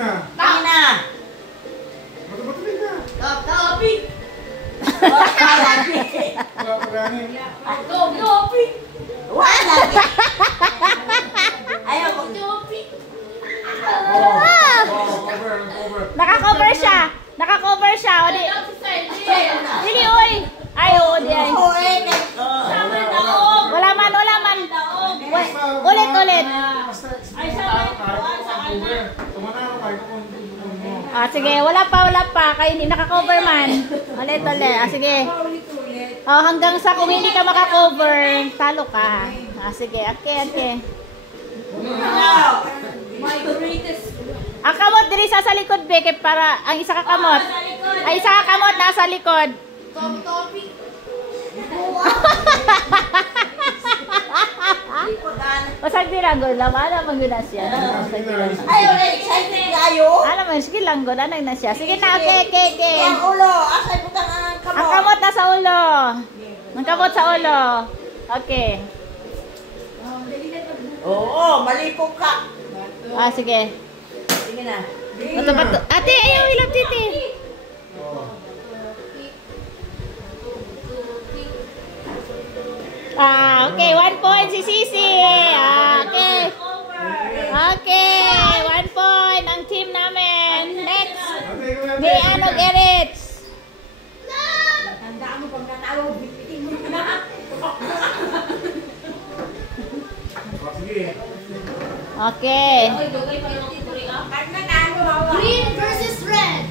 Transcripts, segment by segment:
na. Tingin na. Matapatuloy ka. Topi. Topi. Wala. Ayaw ko. Topi. Naka-cover siya. Naka-cover siya. O di. Dili, oy. Ay, oo, di ay. Wala man, wala man. Ulit, ulit. Ah, sige. Wala pa. Kaya hindi naka-cover man. Ulit, ulit. Ah, sige. Oh, hanggang sa kung hindi ka maka-cover, talo ka. Ah, sige. Okay. My greatest. Ang kamot diri sa likod, Beke, para ang isa ka kamot. Ay, isa ka kamot nasa likod. Topi. Pasag diranggo, lama na yun na siya. Ayaw na excited kayo. Ano man, sige langgo, anay na siya. Sige na, okay. Ang ulo. Asay mo ang kamot. Ang kamot nasa ulo. Ang kamot sa ulo. Okay. Oo, malipog ka. Ah, sige. Sige na. Bato. Ate, ayaw ilang titi. Ah, okay. 1 point si Sisi. Ah, okay. 1 point ang team namin. Next. May Anog Erits. Tandaan mo pag natalo, bipitin mo na. Sige. Okay. Green versus red.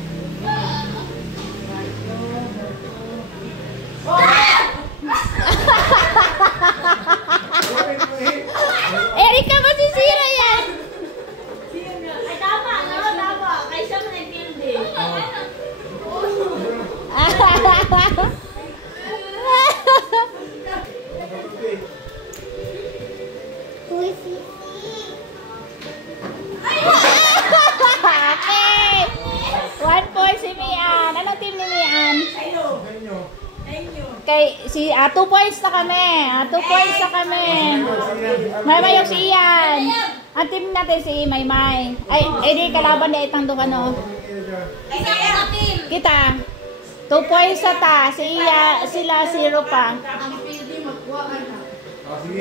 Erika, masisira yan. Ay, tama. Kaya siya mo nag-build eh. Okay. 1 point si Mian. Anong team ni Mian? Kay si 2 points na kami. 2 points na kami. Maymay yung si Ian. Ang team natin si Maymay. Ay, di kalaban na itang doon ano. Kita. 2 points sa ta. Si Iya, sila 0 pa.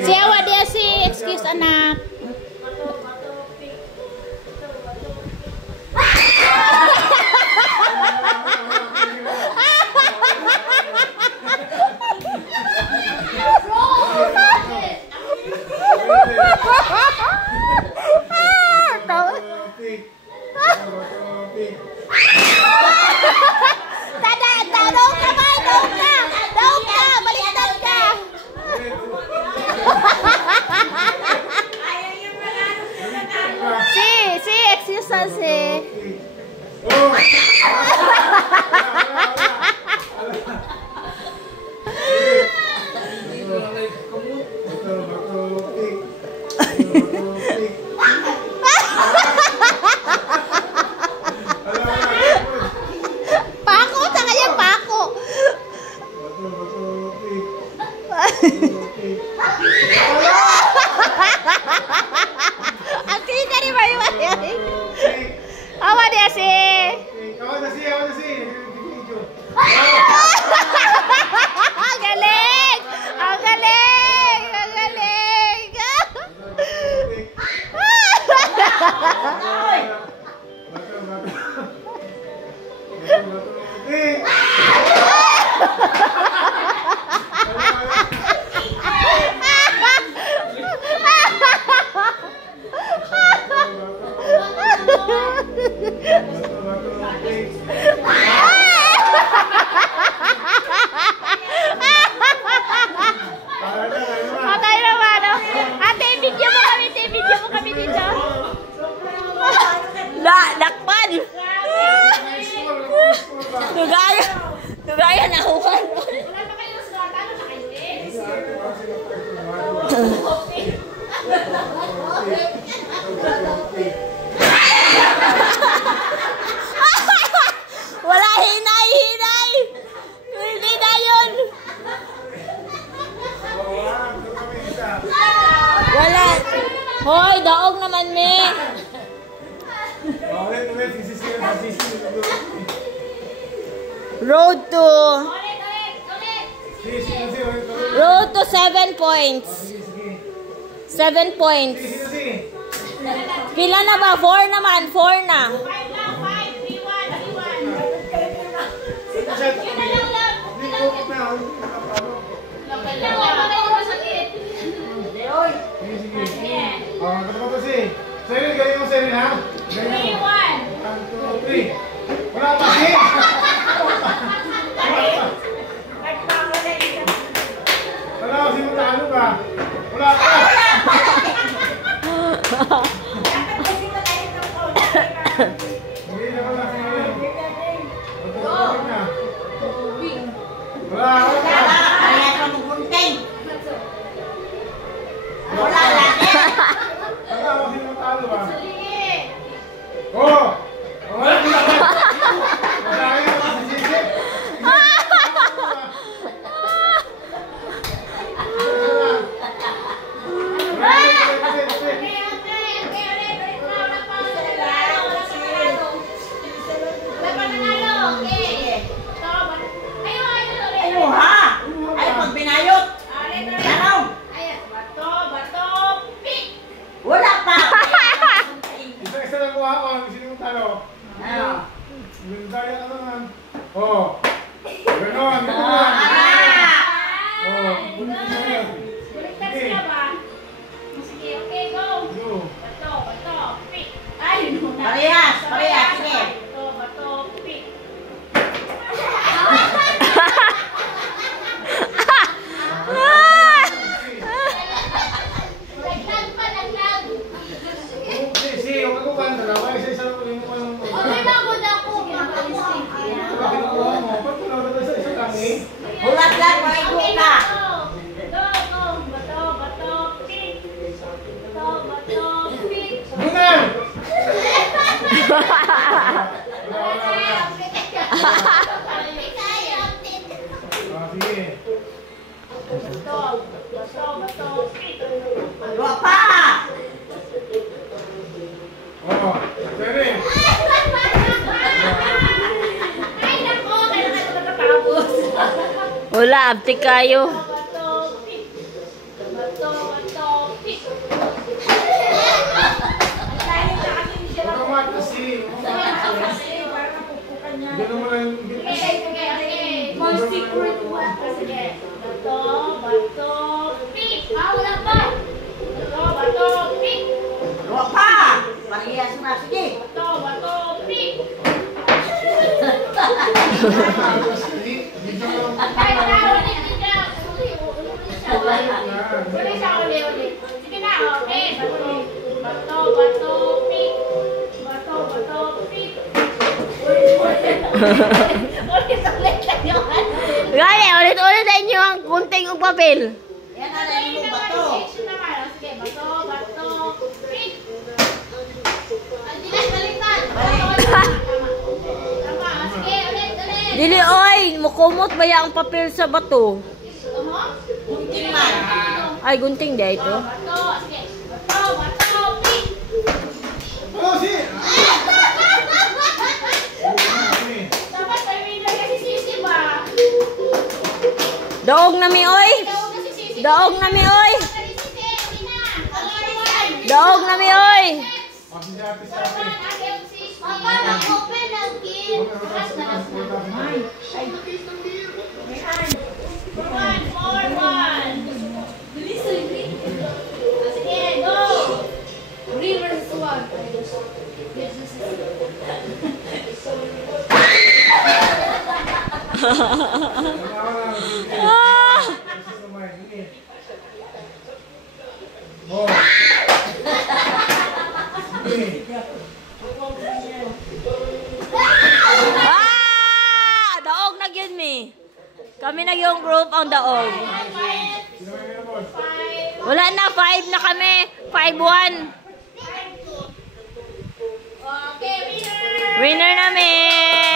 Si Awa dia si excuse anak. Daog ka, baliktad ka. Si excuse na si. Pako, sa kanya pako. Ang tika ni Mayu. Awa dia si. Galing! Ang galing! Ang galing! Okay naman, no? Ate, video mo kami dito. Lakpan! Tugaya na huwan. Wala pa kayo sa ano sa kayo Wala hinay! Hindi na yun! Wala! Hoy, daog naman, me! Ulit, sisisi na sisisi. Road to Ulit. Sisisi, ulit. road to 7 points. Sige, sige. 7 points. Sisisi. Pila na ba? 4 naman. 4 na. 5 lang, 5, 3, 1, 3, 1. Shut up. Yun na lang lang. Hindi ko na. Lang lang, magaling mo sakit. Sige, sige. Katapat ko si. Sa'yo, galing mo sa'yo, ha? 3, 1. Galing mo. 1, 2, 3. Wala pa si. Wala kasi matalo ba? Wala pa. Hindi na wala si. Matutulog na. Wala, wala pa. Wala kasi matalo ba? Sige. Oh! Wala na. Madami na kasi sisi. Okay, ulit na. Wala pa nanalo. Wala pa nanalo. Okay. So, ayun. Ayo ha! Ay, pag binayot! Ulit. Tanaw! Ayan. Bato, pick. Wala pa! Isa-isa lang kuha ko. Sino yung talo? Ano? Daya ka naman. Oh. Ganon. Ganon. Oh. Baliktad sila ba? Sige, okay, go. Go. Bato, pick. Ay, yun na. Parehas, parehas, sige. Bato, pick. Laglag pa, laglag. Si, huwag ako ba ang dalawa? Isa-isa lang kunin mo yung... Okay na, good ako. Bakit nakuha mo? Ba't mo na sa isa lang eh? Hulat lang, maigo Okay ka! na, go. Bato, pick. Bato, pick. Gunan! Sige. Bato, pick. Wala pa! Oh. Sere. Ay, nako, kailangan ko matatapos. Wala, abti kayo. Bato, pick. Bato, pick. Ang layo na kasi hindi siya Huwag ka kasi. Gano'n mo lang. Okay. More secret one. Sige. Bato, pick. Wala pa. Bato, pick. Wala pa! Parehas na, sige! Bato, pick. Ay, ulit siya. Ulit siya, ulit. Sige na, okay. Bato, pick. Bato, pick. Ulit lang yun. Gani, ulit-ulit sa inyo ang kunting ug papel. Yan na rin mo ba to? Sige, bato, pick. Hindi na, baliktad. Tama. Sige, ulit. Dili oy, mukumot ba ya ang papel sa bato? Kunting man! Ay, gunting di ito. Bato, sige. Bato, pick. Oh, si. Dapat may winner kasi sisi ba? Daog na mi oy. Ikaw kasi sisi. Daog na mi oy. Kasi sisi, hindi na. Ang Daog na mi oy. Papa, mag-open ang kid. One. Sige, go. Rivers one. Oh. Sige. Daog na gyud mi. Kami na yung group ang daog. Sino may minabot? Wala na, 5 na kami. 5-1. Okay, winner. Winner namin.